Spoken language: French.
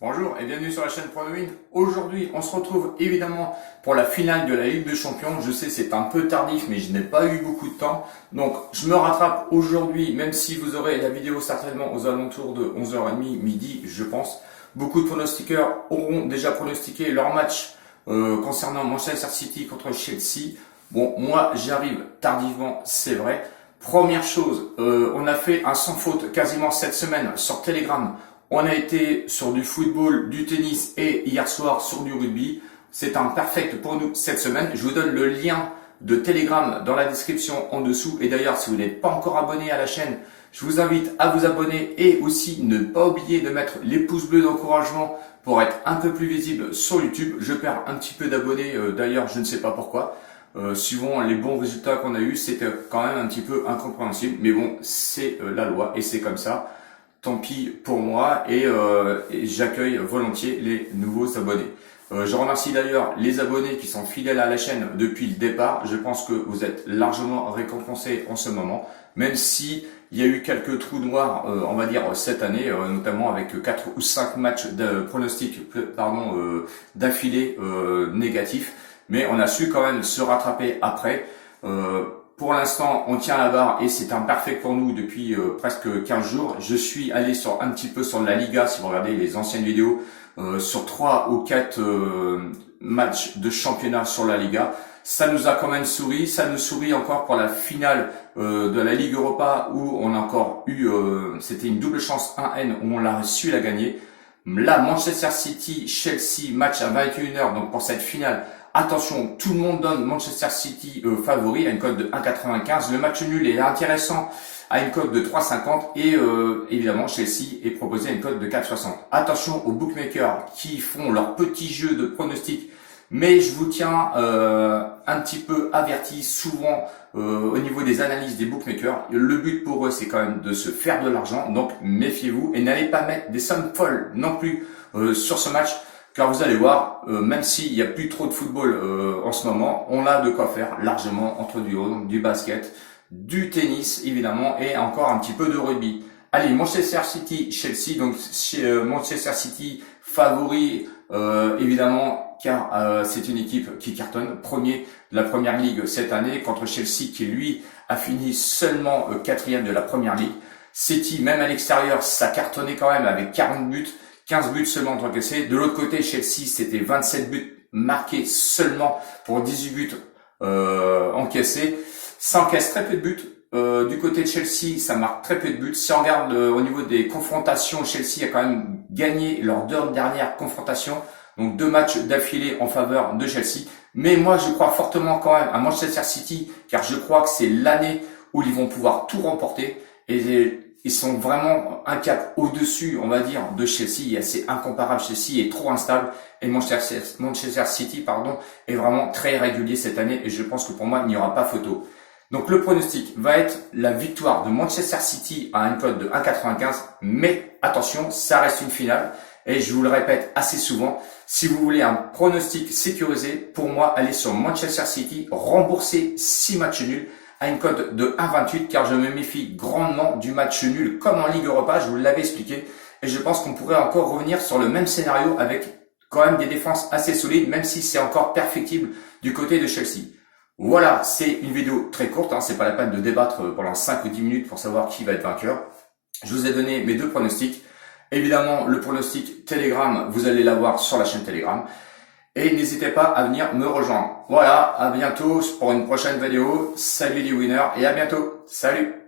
Bonjour et bienvenue sur la chaîne PronoWin. Aujourd'hui, on se retrouve évidemment pour la finale de la Ligue des Champions. Je sais, c'est un peu tardif, mais je n'ai pas eu beaucoup de temps. Donc, je me rattrape aujourd'hui, même si vous aurez la vidéo certainement aux alentours de 11h30, midi, je pense. Beaucoup de pronostiqueurs auront déjà pronostiqué leur match concernant Manchester City contre Chelsea. Bon, moi, j'arrive tardivement, c'est vrai. Première chose, on a fait un sans faute quasiment cette semaine sur Telegram. On a été sur du football, du tennis et hier soir sur du rugby. C'est un perfect pour nous cette semaine. Je vous donne le lien de Telegram dans la description en dessous. Et d'ailleurs, si vous n'êtes pas encore abonné à la chaîne, je vous invite à vous abonner et aussi ne pas oublier de mettre les pouces bleus d'encouragement pour être un peu plus visible sur YouTube. Je perds un petit peu d'abonnés, d'ailleurs, je ne sais pas pourquoi. Suivant les bons résultats qu'on a eus, c'était quand même un petit peu incompréhensible. Mais bon, c'est la loi et c'est comme ça. Tant pis pour moi et j'accueille volontiers les nouveaux abonnés. Je remercie d'ailleurs les abonnés qui sont fidèles à la chaîne depuis le départ. Je pense que vous êtes largement récompensés en ce moment, même si il y a eu quelques trous noirs, on va dire cette année, notamment avec 4 ou 5 matchs de pronostics d'affilée négatifs. Mais on a su quand même se rattraper après. Pour l'instant, on tient la barre et c'est un perfect pour nous depuis presque 15 jours. Je suis allé un petit peu sur la Liga, si vous regardez les anciennes vidéos, sur 3 ou 4 matchs de championnat sur la Liga. Ça nous a quand même souri. Ça nous sourit encore pour la finale de la Ligue Europa où on a encore eu, c'était une double chance 1N où on l'a su la gagner. Là, Manchester City, Chelsea, match à 21h, donc pour cette finale. Attention, tout le monde donne Manchester City favori à une cote de 1,95. Le match nul est intéressant à une cote de 3,50 et évidemment Chelsea est proposé à une cote de 4,60. Attention aux bookmakers qui font leur petit jeu de pronostic, mais je vous tiens un petit peu averti souvent au niveau des analyses des bookmakers. Le but pour eux, c'est quand même de se faire de l'argent, donc méfiez-vous et n'allez pas mettre des sommes folles non plus sur ce match. Car vous allez voir, même s'il n'y a plus trop de football en ce moment, on a de quoi faire largement entre du basket, du tennis évidemment et encore un petit peu de rugby. Allez, Manchester City, Chelsea, donc Manchester City favori évidemment car c'est une équipe qui cartonne, premier de la Première Ligue cette année contre Chelsea qui lui a fini seulement quatrième de la Première Ligue. City, même à l'extérieur, ça cartonnait quand même avec 40 buts. 15 buts seulement encaissés. De l'autre côté, Chelsea, c'était 27 buts marqués seulement pour 18 buts encaissés. Ça encaisse très peu de buts. Du côté de Chelsea, ça marque très peu de buts. Si on regarde au niveau des confrontations, Chelsea a quand même gagné leurs 2 dernières confrontations. Donc 2 matchs d'affilée en faveur de Chelsea. Mais moi, je crois fortement quand même à Manchester City, car je crois que c'est l'année où ils vont pouvoir tout remporter. Et ils sont vraiment un cap au-dessus, on va dire, de Chelsea. C'est incomparable. Chelsea est trop instable et Manchester City, est vraiment très régulier cette année. Et je pense que pour moi, il n'y aura pas photo. Donc le pronostic va être la victoire de Manchester City à une cote de 1,95. Mais attention, ça reste une finale. Et je vous le répète assez souvent, si vous voulez un pronostic sécurisé, pour moi, allez sur Manchester City, rembourser 6 matchs nuls à une cote de 1,28 car je me méfie grandement du match nul comme en Ligue Europa, je vous l'avais expliqué. Et je pense qu'on pourrait encore revenir sur le même scénario avec quand même des défenses assez solides, même si c'est encore perfectible du côté de Chelsea. Voilà, c'est une vidéo très courte, c'est pas la peine de débattre pendant 5 ou 10 minutes pour savoir qui va être vainqueur. Je vous ai donné mes 2 pronostics. Évidemment, le pronostic Telegram, vous allez l'avoir sur la chaîne Telegram. Et n'hésitez pas à venir me rejoindre. Voilà, à bientôt pour une prochaine vidéo. Salut les winners et à bientôt. Salut!